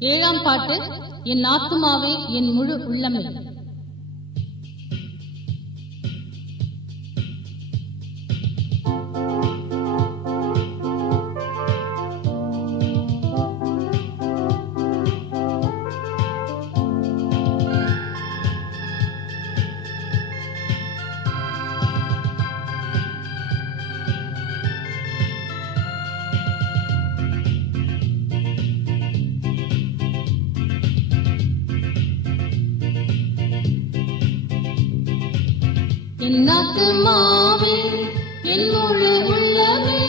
ஏழாம் பாட்டு. என் ஆத்துமாவே என் முழு உள்ளமே. என் ஆத்துமாவே என் முழு உள்ளமே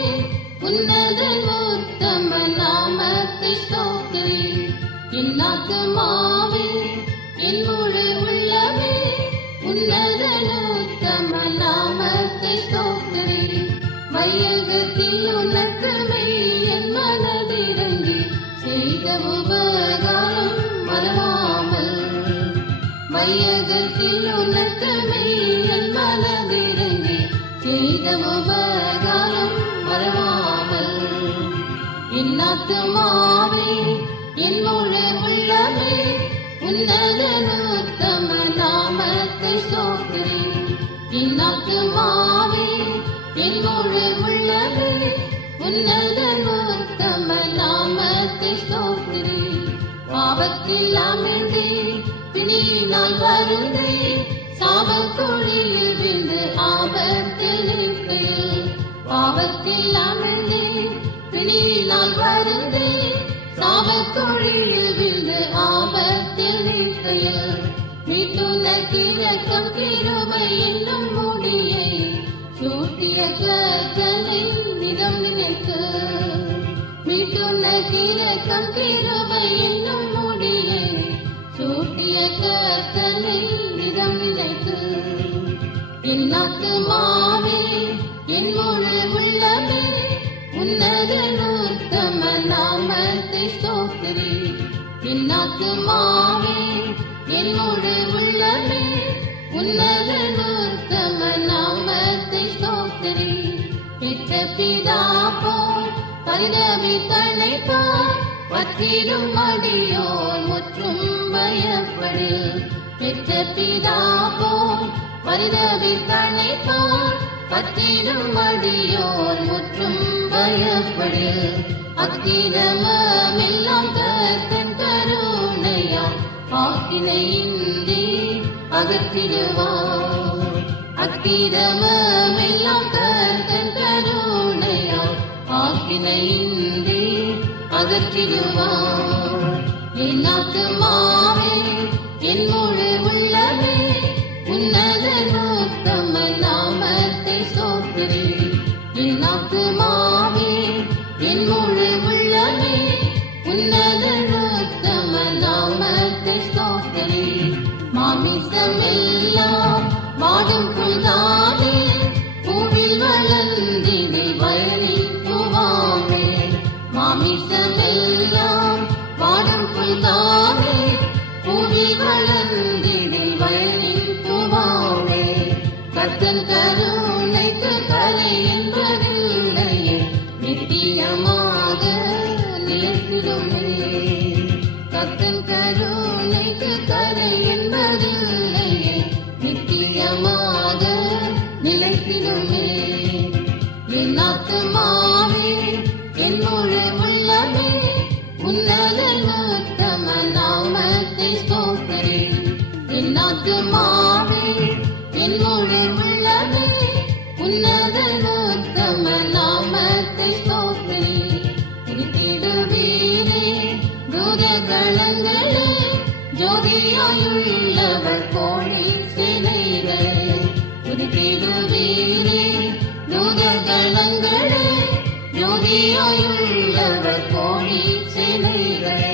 உன்னதன் உத்தம நாமத்தை ஸ்தோத்திரி. என் ஆத்துமாவே என் முழு உள்ளமே உன்னதன் உத்தம நாமத்தை ஸ்தோத்திரி. வையகத்தில் உனக்கு என் மனதிறங்கி செய்த உபகாரம் மறவாமல். வையகத்தில் உனக்கு என் மனதிறங்கி செய்த உபகாரம் மறவாமல். என் ஆத்துமாவே என் முழு உள்ளமே உன்னதன் உத்தம நாமத்தை ஸ்தோத்திரி. என் ஆத்துமாவே என் முழு உள்ளமே உன்னதன் உத்தம நாமத்தை ஸ்தோத்திரி. பாவத்தில் அமிழ்ந்தே பிணியினால் வருந்தே சாபக்குழியில் விழுந்து ஆபத்தில் இருக்கையில். பாவத்தில் அமிழ்ந்தே பிணியினால் வருந்தே சாபக்குழியில் விழுந்து ஆபத்தில் இருக்கையில். மீட்டுனக்கு இரக்கம் கிருபை என்னும் முடியை சூட்டிய கர்த்தனின் நிதம் நினைத்து. மீட்டுனக்கு இரக்கம் கிருபை என்னும் முடியை சூட்டிய கர்த்தனின் நிதம் நினைத்து. என் ஆத்துமாவே என் முழு உள்ளமே உன்னதன் உத்தம நாமத்தை ஸ்தோத்திரி. என் ஆத்துமாவே என் முழு உள்ளமே உன்னதன் உத்தம நாமத்தை ஸ்தோத்திரி. பெற்ற பிதா போல் பரிதபித்தழைப்பார் பற்றிடும் அடியோர் முற்றும் பயப்படு. பெற்ற பிதா போல் பரிதபித்தழைப்பார் பற்றிடும் அடியோர் முற்றும் பயப்படு. அக்கிரமெல்லாம் கர்த்தன் கருணையால் ஆக்கினையின்றி அகற்றிடுவார். அக்கிரமெல்லாம் கர்த்தன் கருணையால் ஆக்கினையின்றி அகற்றிடுவார். என் ஆத்துமாவே என் முழு உள்ளமே உன்னதன் உத்தம நாமத்தை ஸ்தோத்திரி. என் ஆத்துமாவே என் முழு உள்ளமே உன்னதன் உத்தம நாமத்தை ஸ்தோத்திரி. மாமிசம் எல்லாம் வாடும் புல்தானே பூவில் வளர்ந்தினை வயலில் பூவாமே. மாமிசம் எல்லாம் வாடும் புல்தானே பூவில் வளர்ந்தினை வயலில் பூவாமே. கர்த்தன் கருணைக்கு கலை என்பதில்லையே நித்தியமாக நிலைத்திடுமே. கர்த்தன் கருணைக்கு கலை என்பதில்லையே நித்தியமாக நிலைத்திடுமே. என் ஆத்துமாவே என் முழு உள்ளமே உன்னதன் உத்தம நாமத்தை ஸ்தோத்திரி. என் ஆத்துமாவே என் முழு உள்ளமே உன்னதன் உத்தம நாமத்தை ஸ்தோத்திரி. குறித்திடுவீரே தூதகளங்களே ஜோதியாயுள்ளவர் கோழி சேனைகளே. குறித்திடுவீரே தூதகளங்களே ஜோதியாயுள்ளவர் கோழி சேனைகளே.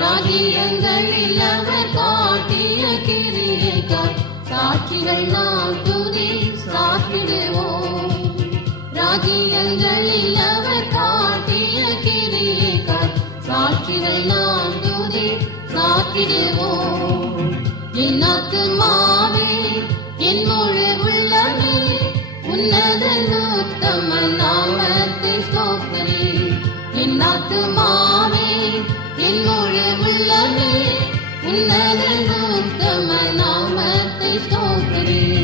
ராஜ்யங்களில் அவர் காட்டிய கிரியைக்காய் சாட்சிகள் நாம் துதி சாற்றிடுவோம். ராஜ்யங்களில் அவர் காட்டிய கிரியைக்காய் சாட்சிகள் நாம் துதி சாற்றிடுவோம். என் ஆத்துமாவே என் முழு உள்ளமே உன்னதன் உத்தம நாமத்தை ஸ்தோத்திரி. என் ஆத்துமாவே என் முழு உள்ளமே உன்னதன் உத்தம நாமத்தை ஸ்தோத்திரி.